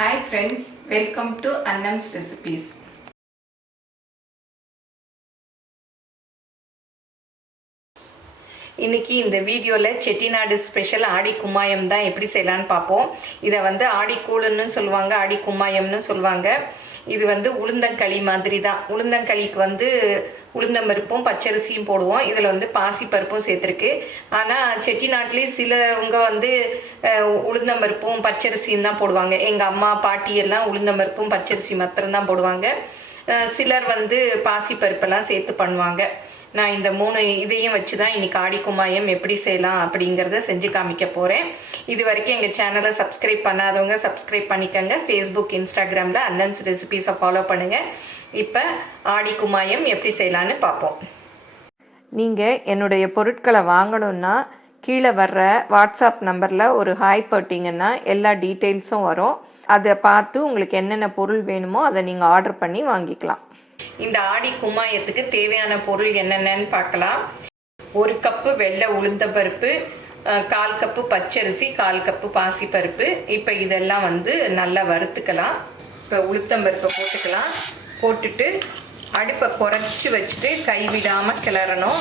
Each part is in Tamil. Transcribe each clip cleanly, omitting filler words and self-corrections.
Hi friends, welcome to Annams recipes. இன்னைக்கு இந்த வீடியோல செட்டிநாடு ஸ்பெஷல் ஆடி கும்மாயம் தான் எப்படி செய்யலாம்னு பார்ப்போம். இதை வந்து ஆடி கூழுன்னு சொல்லுவாங்க, ஆடி கும்மாயம்னு சொல்லுவாங்க. இது வந்து உளுந்தங்களி மாதிரி தான். உளுந்தங்களிக்கு வந்து உளுந்தம்பருப்பும் பச்சரிசியும் போடுவோம். இதில் வந்து பாசி பருப்பும் சேர்த்துருக்கு. ஆனால் செட்டிநாட்டிலேயே சிலவங்க வந்து உளுந்தம்பருப்பும் பச்சரிசியும் தான் போடுவாங்க. எங்கள் அம்மா பாட்டி எல்லாம் உளுந்தம்பருப்பும் பச்சரிசி மாத்திரம்தான் போடுவாங்க. சிலர் வந்து பாசி பருப்பெல்லாம் சேர்த்து பண்ணுவாங்க. நான் இந்த மூணு இதையும் வச்சு தான் இன்றைக்கி ஆடி கும்மாயம் எப்படி செய்யலாம் அப்படிங்கிறத செஞ்சு காமிக்க போகிறேன். இது வரைக்கும் எங்கள் சேனலை சப்ஸ்கிரைப் பண்ணாதவங்க சப்ஸ்கிரைப் பண்ணிக்கோங்க. ஃபேஸ்புக், இன்ஸ்டாகிராமில் அன்னம்ஸ் ரெசிபீஸை ஃபாலோ பண்ணுங்கள். இப்போ ஆடி கும்மாயம் எப்படி செய்யலான்னு பார்ப்போம். நீங்கள் என்னுடைய பொருட்களை வாங்கணுன்னா கீழே வர்ற வாட்ஸ்அப் நம்பரில் ஒரு ஹாய் போட்டிங்கன்னா எல்லா டீட்டெயில்ஸும் வரும். அதை பார்த்து உங்களுக்கு என்னென்ன பொருள் வேணுமோ அதை நீங்கள் ஆர்டர் பண்ணி வாங்கிக்கலாம். இந்த ஆடி கும்மாயத்துக்கு தேவையான பொருள் என்னென்னு பார்க்கலாம். 1 கப்பு வெள்ளை உளுந்தம்பருப்பு, 1/4 கப்பு பச்சரிசி, 1/4 கப்பு பாசிப்பருப்பு. இப்போ இதெல்லாம் வந்து நல்லா வறுத்துக்கலாம். இப்போ உளுத்தம்பருப்பை போட்டுக்கலாம். போட்டுட்டு அடுப்பை குறைச்சி வச்சுட்டு கைவிடாமல் கிளறணும்.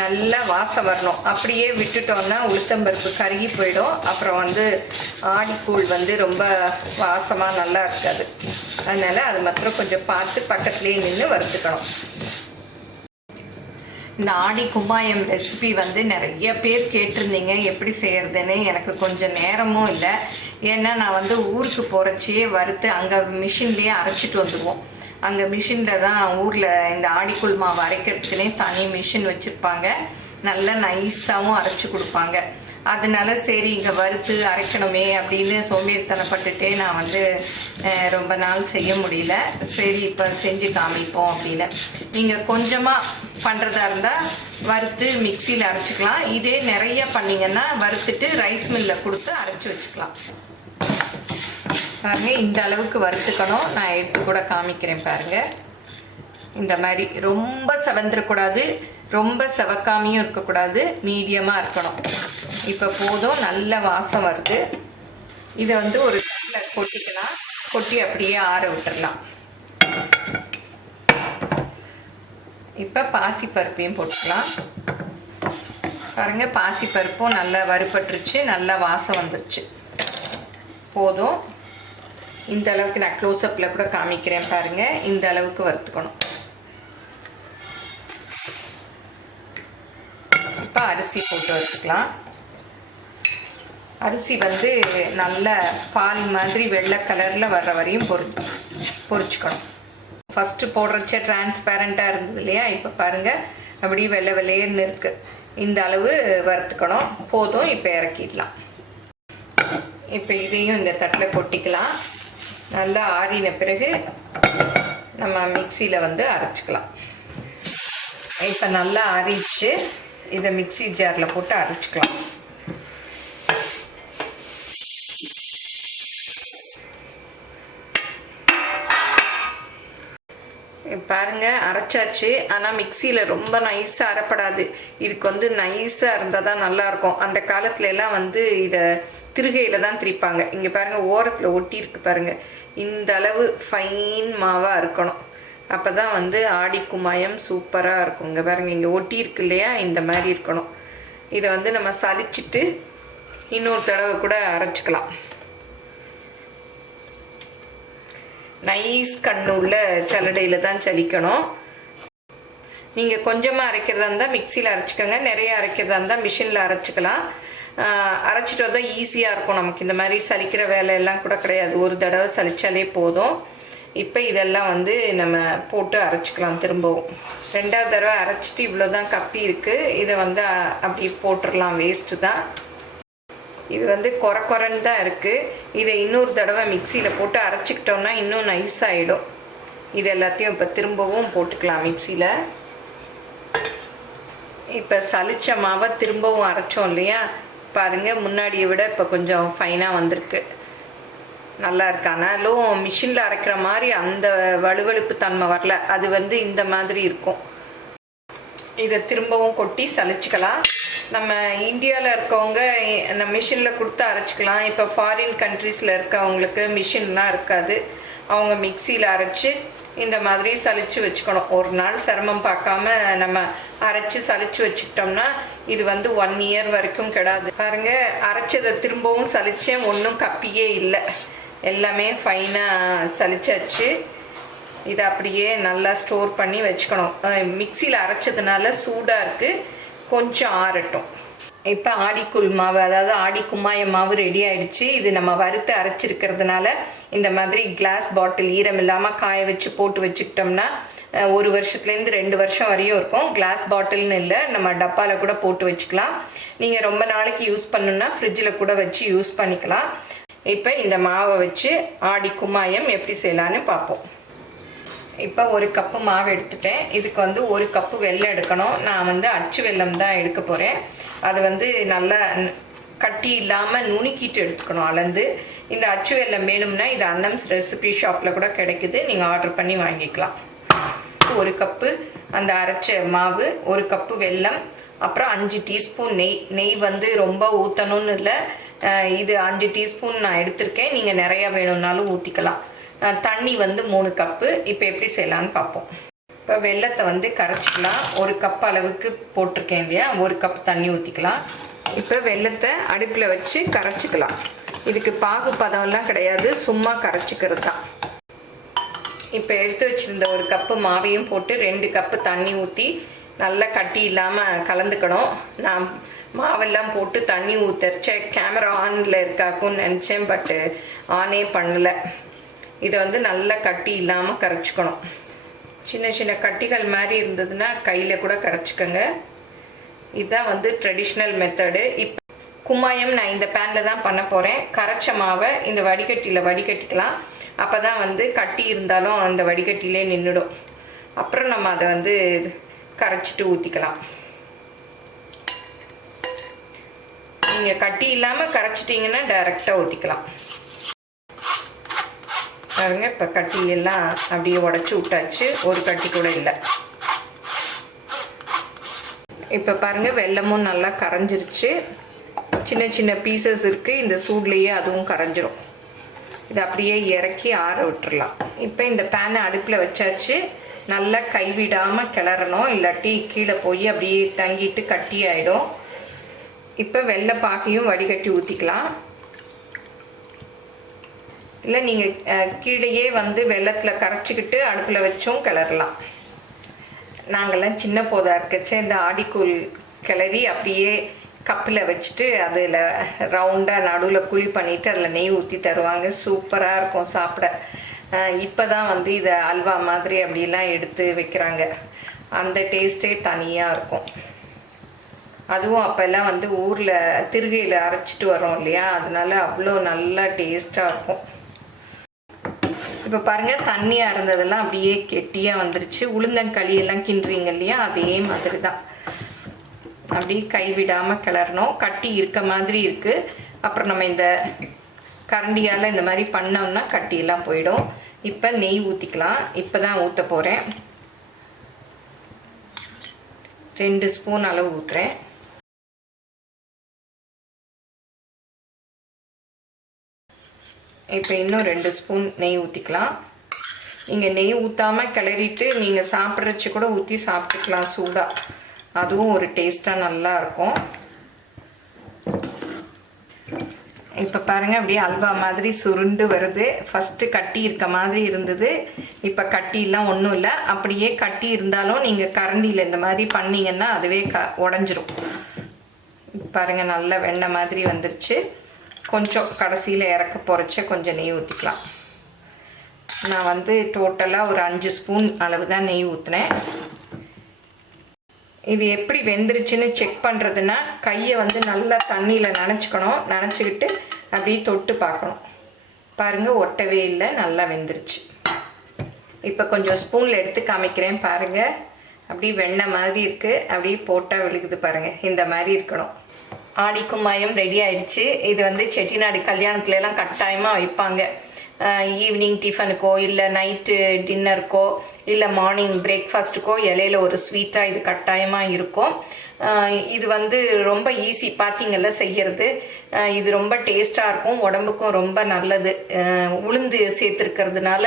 நல்லா வாசம் வரணும். அப்படியே விட்டுட்டோம்னா உளுத்தம்பருப்பு கருகி போயிடும். அப்புறம் வந்து ஆடிக்கூழ் வந்து ரொம்ப வாசமாக நல்லா இருக்காது. அதனால் அது மாத்திரம் கொஞ்சம் பார்த்து பக்கத்துலேயே நின்று வறுத்துக்கணும். இந்த ஆடி கும்மாயம் ரெசிபி வந்து நிறைய பேர் கேட்டிருந்தீங்க எப்படி செய்கிறதுன்னு. எனக்கு கொஞ்சம் நேரமும் இல்லை. ஏன்னா நான் வந்து ஊருக்கு போகிறச்சியே வறுத்து அங்கே மிஷின்லேயே அரைச்சிட்டு வந்துடுவோம். அங்கே மிஷினில் தான் ஊரில் இந்த ஆடிக்கூழ் மாவு அரைக்கிறதுக்குனே தனி மிஷின் வச்சுருப்பாங்க. நல்லா நைஸாகவும் அரைச்சி கொடுப்பாங்க. அதனால சரி இங்கே வறுத்து அரைக்கணுமே அப்படின்னு சோம்பேறித்தனப்பட்டுட்டே நான் வந்து ரொம்ப நாள் செய்ய முடியல. சரி இப்போ செஞ்சு காமிப்போம் அப்படின்னு. நீங்கள் கொஞ்சமாக பண்ணுறதா இருந்தால் வறுத்து மிக்சியில் அரைச்சிக்கலாம். இதே நிறைய பண்ணிங்கன்னா வறுத்துட்டு ரைஸ் மில்லில் கொடுத்து அரைச்சி வச்சுக்கலாம். பாருங்கள், இந்த அளவுக்கு வறுத்துக்கணும். நான் எடுத்து கூட காமிக்கிறேன் பாருங்கள். இந்த மாதிரி ரொம்ப செவந்துடக்கூடாது, ரொம்ப செவக்காமையும் இருக்கக்கூடாது, மீடியமாக இருக்கணும். இப்போ போதும், நல்ல வாசம் வருது. இதை வந்து ஒரு தட்டில் கொட்டிக்கலாம். கொட்டி அப்படியே ஆற விட்டுடலாம். இப்போ பாசிப்பருப்பையும் போட்டுக்கலாம். பாருங்கள், பாசிப்பருப்பும் நல்லா வறுபட்டுருச்சு, நல்லா வாசம் வந்துருச்சு. போதும். இந்த அளவுக்கு நான் க்ளோஸ்அப்பில் கூட காமிக்கிறேன் பாருங்கள். இந்த அளவுக்கு வறுத்துக்கணும். இப்போ அரிசி போட்டு வறுத்துக்கலாம். அரிசி வந்து நல்ல பால் மாதிரி வெள்ளை கலரில் வர்ற வரையும் பொரிச்சுக்கணும். ஃபஸ்ட்டு போடுறச்ச டிரான்ஸ்பேரண்ட்டாக இருந்தது இல்லையா? இப்போ பாருங்கள் அப்படியே வெள்ளை வெள்ளையர்னு இருக்குது. இந்த அளவு வறுத்துக்கணும். போதும். இப்போ இறக்கிடலாம். இப்போ இதையும் இந்த தட்டில் கொட்டிக்கலாம். நல்லா ஆறின பிறகு நம்ம மிக்சியில் வந்து அரைச்சிக்கலாம். இப்போ நல்லா அரைச்சி இதை மிக்சி ஜாரில் போட்டு அரைச்சிக்கலாம். பாருங்கள், அரைச்சாச்சு. ஆனால் மிக்சியில் ரொம்ப நைஸாக அரைப்படாது. இதுக்கு வந்து நைஸாக இருந்தால் தான் நல்லாயிருக்கும். அந்த காலத்துலலாம் வந்து இதை திருகையில் தான் திரிப்பாங்க. இங்கே பாருங்கள், ஓரத்தில் ஒட்டி இருக்கு பாருங்கள். இந்த அளவு ஃபைன் மாவாக இருக்கணும். அப்போ தான் வந்து ஆடி கும்மாயம் சூப்பராக இருக்கும். இங்கே பாருங்கள், இங்கே ஒட்டி இருக்கு இல்லையா? இந்த மாதிரி இருக்கணும். இதை வந்து நம்ம சலிச்சிட்டு இன்னொரு தடவை கூட அரைச்சிக்கலாம். நைஸ் கண்ணு உள்ள சல்லடையில் தான் சலிக்கணும். நீங்கள் கொஞ்சமாக அரைக்கிறதா இருந்தால் மிக்சியில் அரைச்சிக்கோங்க. நிறைய அரைக்கிறதா இருந்தால் மிஷினில் அரைச்சிக்கலாம். அரைச்சிட்டு வந்தால் ஈஸியாக இருக்கும். நமக்கு இந்த மாதிரி சலிக்கிற வேலையெல்லாம் கூட கிடையாது. ஒரு தடவை சலித்தாலே போதும். இப்போ இதெல்லாம் வந்து நம்ம போட்டு அரைச்சிக்கலாம். திரும்பவும் 2வது தடவை அரைச்சிட்டு இவ்வளோ தான் கப்பி இருக்குது. இதை வந்து அப்படி போட்டுடலாம். வேஸ்ட்டு தான். இது வந்து குறைன்னு தான் இருக்குது. இதை இன்னொரு தடவை மிக்சியில் போட்டு அரைச்சிக்கிட்டோம்னா இன்னும் நைஸ் ஆகிடும். இது எல்லாத்தையும் இப்போ திரும்பவும் போட்டுக்கலாம் மிக்சியில். இப்போ சலிச்ச மாவை திரும்பவும் அரைச்சோம் இல்லையா? பாருங்கள், முன்னாடியை விட இப்போ கொஞ்சம் ஃபைனாக வந்திருக்கு. நல்லா இருக்கு. ஆனாலும் மிஷினில் அரைக்கிற மாதிரி அந்த வலுவழுப்பு தன்மை வரல. அது வந்து இந்த மாதிரி இருக்கும். இதை திரும்பவும் கொட்டி சலிச்சுக்கலாம். நம்ம இந்தியாவில் இருக்கவங்க நம்ம மிஷினில் கொடுத்து அரைச்சிக்கலாம். இப்போ ஃபாரின் கண்ட்ரீஸில் இருக்கவங்களுக்கு மிஷின்லாம் இருக்காது. அவங்க மிக்சியில் அரைச்சி இந்த மாதிரி சலிச்சு வச்சுக்கணும். ஒரு நாள் சிரமம் பார்க்காம நம்ம அரைச்சி சலிச்சு வச்சுக்கிட்டோம்னா இது வந்து 1 இயர் வரைக்கும் கெடாது. பாருங்கள், அரைச்சதை திரும்பவும் சலிச்சேன், ஒன்றும் கப்பியே இல்லை, எல்லாமே ஃபைனாக சலிச்சாச்சு. இதை அப்படியே நல்லா ஸ்டோர் பண்ணி வச்சுக்கணும். மிக்சியில் அரைச்சதுனால சூடாக இருக்குது, கொஞ்சம் ஆறட்டும். இப்போ ஆடிக்கூழ் மாவு, அதாவது ஆடி கும்மாயம் மாவு ரெடி ஆகிடுச்சு. இது நம்ம வறுத்து அரைச்சிருக்கிறதுனால இந்த மாதிரி கிளாஸ் பாட்டில் ஈரம் இல்லாமல் காய வச்சு போட்டு வச்சுக்கிட்டோம்னா 1 வருஷத்துலேருந்து 2 வருஷம் வரையும் இருக்கும். கிளாஸ் பாட்டில்னு இல்லை, நம்ம டப்பாவில் கூட போட்டு வச்சுக்கலாம். நீங்கள் ரொம்ப நாளைக்கு யூஸ் பண்ணணுன்னா ஃப்ரிட்ஜில் கூட வச்சு யூஸ் பண்ணிக்கலாம். இப்போ இந்த மாவை வச்சு ஆடி கும்மாயம் எப்படி செய்யலான்னு பார்ப்போம். இப்போ 1 கப்பு மாவு எடுத்துட்டேன். இதுக்கு வந்து 1 கப்பு வெல்லம் எடுக்கணும். நான் வந்து அச்சு வெல்லம் தான் எடுக்க போகிறேன். அது வந்து நல்லா கட்டி இல்லாமல் நுணுக்கிட்டு எடுத்துக்கணும் அளந்து. இந்த அச்சு வெல்லம் வேணும்னா இது அன்னம்ஸ் ரெசிபி ஷாப்பில் கூட கிடைக்குது, நீங்கள் ஆர்டர் பண்ணி வாங்கிக்கலாம். 1 கப்பு அந்த அரைச்ச மாவு, 1 கப்பு வெல்லம், அப்புறம் 5 டீஸ்பூன் நெய். நெய் வந்து ரொம்ப ஊற்றணும்னு இல்லை, இது 5 டீஸ்பூன் நான் எடுத்திருக்கேன். நீங்கள் நிறையா வேணும்னாலும் ஊற்றிக்கலாம். தண்ணி வந்து 3 கப்பு. இப்போ எப்படி செய்யலான்னு பார்ப்போம். இப்போ வெல்லத்தை வந்து கரைச்சிக்கலாம். 1 கப் அளவுக்கு போட்டிருக்கேன் இல்லையா, 1 கப் தண்ணி ஊற்றிக்கலாம். இப்போ வெல்லத்தை அடுப்பில் வச்சு கரைச்சிக்கலாம். இதுக்கு பாகு பதம்லாம் கிடையாது, சும்மா கரைச்சிக்கிறது தான். இப்போ எடுத்து வச்சுருந்த 1 கப்பு மாவையும் போட்டு 2 கப்பு தண்ணி ஊற்றி நல்லா கட்டி இல்லாமல் கலந்துக்கணும். நான் மாவெல்லாம் போட்டு தண்ணி ஊற்றச்ச கேமரா ஆனில் இருக்காக்குன்னு நினச்சேன், பட்டு ஆனே பண்ணலை. இதை வந்து நல்லா கட்டி இல்லாமல் கரைச்சிக்கணும். சின்ன சின்ன கட்டிகள் மாதிரி இருந்ததுன்னா கையில் கூட கரைச்சிக்கோங்க. இதுதான் வந்து ட்ரெடிஷ்னல் மெத்தடு. இப்போ கும்மாயம் நான் இந்த பேனில் தான் பண்ண போகிறேன். கரைச்ச மாவை இந்த வடிகட்டியில் வடிகட்டிக்கலாம். அப்போ தான் வந்து கட்டி இருந்தாலும் அந்த வடிகட்டிலே நின்றுடும். அப்புறம் நம்ம அதை வந்து கரைச்சிட்டு ஊற்றிக்கலாம். நீங்கள் கட்டி இல்லாமல் கரைச்சிட்டிங்கன்னா டைரெக்டாக ஊற்றிக்கலாம். பாருங்க, இப்போ கட்டியெல்லாம் அப்படியே உடச்சி விட்டாச்சு, ஒரு கட்டி கூட இல்லை. இப்போ பாருங்கள், வெல்லமும் நல்லா கரைஞ்சிருச்சு. சின்ன சின்ன பீசஸ் இருக்குது, இந்த சூட்லேயே அதுவும் கரைஞ்சிரும். இதை அப்படியே இறக்கி ஆற விட்டுறலாம். இப்போ இந்த பேனை அடுப்பில் வச்சாச்சு. நல்லா கைவிடாமல் கிளறணும், இல்லாட்டி கீழே போய் அப்படியே தங்கிட்டு கட்டி ஆகிடும். இப்போ வெள்ளை பாகையும் வடிகட்டி ஊற்றிக்கலாம். இல்லை நீங்கள் கீழேயே வந்து வெள்ளத்தில் கரைச்சிக்கிட்டு அடுப்பில் வச்சும் கிளறலாம். நாங்கள்லாம் சின்ன போதாக இருக்கச்சு இந்த ஆடிக்கூழ் கிளறி அப்படியே கப்பில் வச்சுட்டு அதில் ரவுண்டாக நடுவில் குழி பண்ணிவிட்டு அதில் நெய் ஊற்றி தருவாங்க. சூப்பராக இருக்கும் சாப்பிட. இப்போ தான் வந்து இதை அல்வா மாதிரி அப்படிலாம் எடுத்து வைக்கிறாங்க. அந்த டேஸ்ட்டே தனியாக இருக்கும். அதுவும் அப்போல்லாம் வந்து ஊரில் திருகையில் அரைச்சிட்டு வரோம் இல்லையா, அதனால அவ்வளோ நல்லா டேஸ்ட்டாக இருக்கும். இப்போ பாருங்கள், தண்ணியாக இருந்ததெல்லாம் அப்படியே கெட்டியாக வந்துருச்சு. உளுந்தங்களியெல்லாம் கிண்டுறீங்க இல்லையா, அதே மாதிரி தான். அப்படியே கைவிடாமல் கிளறணும். கட்டி இருக்க மாதிரி இருக்குது. அப்புறம் நம்ம இந்த கரண்டியால் இந்த மாதிரி பண்ணோம்னா கட்டியெல்லாம் போயிடும். இப்போ நெய் ஊற்றிக்கலாம். இப்போ தான் ஊற்ற போகிறேன். 2 ஸ்பூன் அளவு ஊற்றுறேன். இப்போ இன்னும் 2 ஸ்பூன் நெய் ஊற்றிக்கலாம். நீங்கள் நெய் ஊற்றாமல் கிளறிட்டு நீங்கள் சாப்பிட்றச்சு கூட ஊற்றி சாப்பிட்டுக்கலாம் சூடாக. அதுவும் ஒரு டேஸ்ட்டாக நல்லா இருக்கும். இப்போ பாருங்கள், அப்படியே அல்வா மாதிரி சுருண்டு வருது. ஃபஸ்ட்டு கட்டி இருக்க மாதிரி இருந்தது, இப்போ கட்டிலாம் ஒன்றும் இல்லை. அப்படியே கட்டி இருந்தாலும் நீங்கள் கரண்டியில் இந்த மாதிரி பண்ணிங்கன்னா அதுவே உடஞ்சிரும். பாருங்கள், நல்ல வெண்ணெய் மாதிரி வந்துருச்சு. கொஞ்சம் கடைசியில் இறக்க போகிறச்ச கொஞ்சம் நெய் ஊற்றிக்கலாம். நான் வந்து டோட்டலாக ஒரு 5 ஸ்பூன் அளவு தான் நெய் ஊற்றினேன். இது எப்படி வெந்துருச்சுன்னு செக் பண்ணுறதுன்னா கையை வந்து நல்லா தண்ணியில் நனைச்சிக்கணும். நனைச்சிக்கிட்டு அப்படியே தொட்டு பார்க்கணும். பாருங்கள், ஒட்டவே இல்லை, நல்லா வெந்துருச்சு. இப்போ கொஞ்சம் ஸ்பூனில் எடுத்து காமிக்கிறேன். பாருங்கள், அப்படியே வெண்ணெய் மாதிரி இருக்குது. அப்படியே போட்டால் விழுகுது பாருங்கள். இந்த மாதிரி இருக்கணும். ஆடி கும்மாயம் ரெடி ஆயிடுச்சு. இது வந்து செட்டிநாடு கல்யாணத்துலலாம் கட்டாயமாக வைப்பாங்க. ஈவினிங் டிஃபனுக்கோ இல்லை நைட்டு டின்னருக்கோ இல்லை மார்னிங் பிரேக்ஃபாஸ்ட்டுக்கோ இலையில ஒரு ஸ்வீட்டாக இது கட்டாயமாக இருக்கும். இது வந்து ரொம்ப ஈஸி பார்த்தீங்கல்ல செய்யறது. இது ரொம்ப டேஸ்ட்டாக இருக்கும், உடம்புக்கும் ரொம்ப நல்லது. உளுந்து சேர்த்துருக்கிறதுனால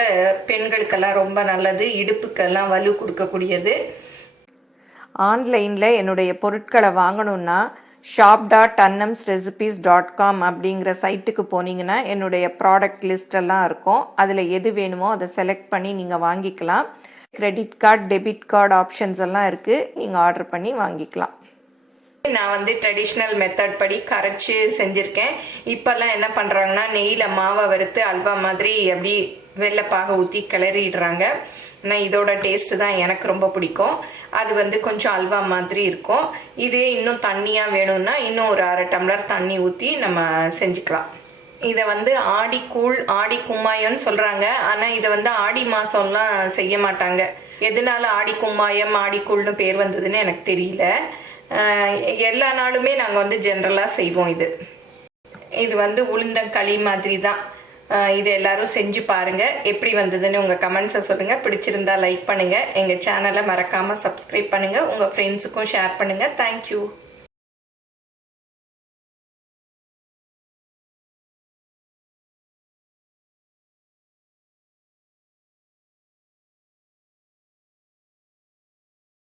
பெண்களுக்கெல்லாம் ரொம்ப நல்லது, இடுப்புக்கெல்லாம் வலு கொடுக்கக்கூடியது. ஆன்லைனில் என்னுடைய பொருட்களை வாங்கணுன்னா shop.annamsrecipes.com அப்படிங்கிற சைட்டுக்கு போனீங்கன்னா என்னுடைய ப்ராடக்ட் லிஸ்ட் எல்லாம் இருக்கும். அதில் எது வேணுமோ அதை செலக்ட் பண்ணி நீங்கள் வாங்கிக்கலாம். Credit card, debit card options எல்லாம் இருக்குது, நீங்கள் ஆர்டர் பண்ணி வாங்கிக்கலாம். நான் வந்து ட்ரெடிஷ்னல் மெத்தட் படி கரைச்சி செஞ்சுருக்கேன். இப்போல்லாம் என்ன பண்ணுறாங்கன்னா நெய்யில் மாவை வறுத்து அல்வா மாதிரி அப்படி வெள்ளைப்பாக ஊற்றி கிளறிடுறாங்க. ஆனால் இதோட டேஸ்ட்டு தான் எனக்கு ரொம்ப பிடிக்கும். அது வந்து கொஞ்சம் அல்வா மாதிரி இருக்கும். இதே இன்னும் தண்ணியாக வேணும்னா இன்னும் ஒரு 1/2 டம்ளர் தண்ணி ஊற்றி நம்ம செஞ்சுக்கலாம். இதை வந்து ஆடிக்கூழ், ஆடி கும்மாயம்னு சொல்கிறாங்க. ஆனால் இதை வந்து ஆடி மாதம்லாம் செய்ய மாட்டாங்க. எதனால ஆடி கும்மாயம், ஆடிக்கூழ்னு பேர் வந்ததுன்னு எனக்கு தெரியல. எல்லா நாளுமே நாங்கள் வந்து ஜென்ரலாக செய்வோம். இது வந்து உளுந்தங்களி மாதிரி தான். இது எல்லாரும் செஞ்சு பாருங்கள், எப்படி வந்ததுன்னு உங்கள் கமெண்ட்ஸை சொல்லுங்கள். பிடிச்சிருந்தா லைக் பண்ணுங்கள், எங்கள் சேனலை மறக்காமல் சப்ஸ்கிரைப் பண்ணுங்கள், உங்கள் ஃப்ரெண்ட்ஸுக்கும் ஷேர் பண்ணுங்கள். தேங்க்யூ.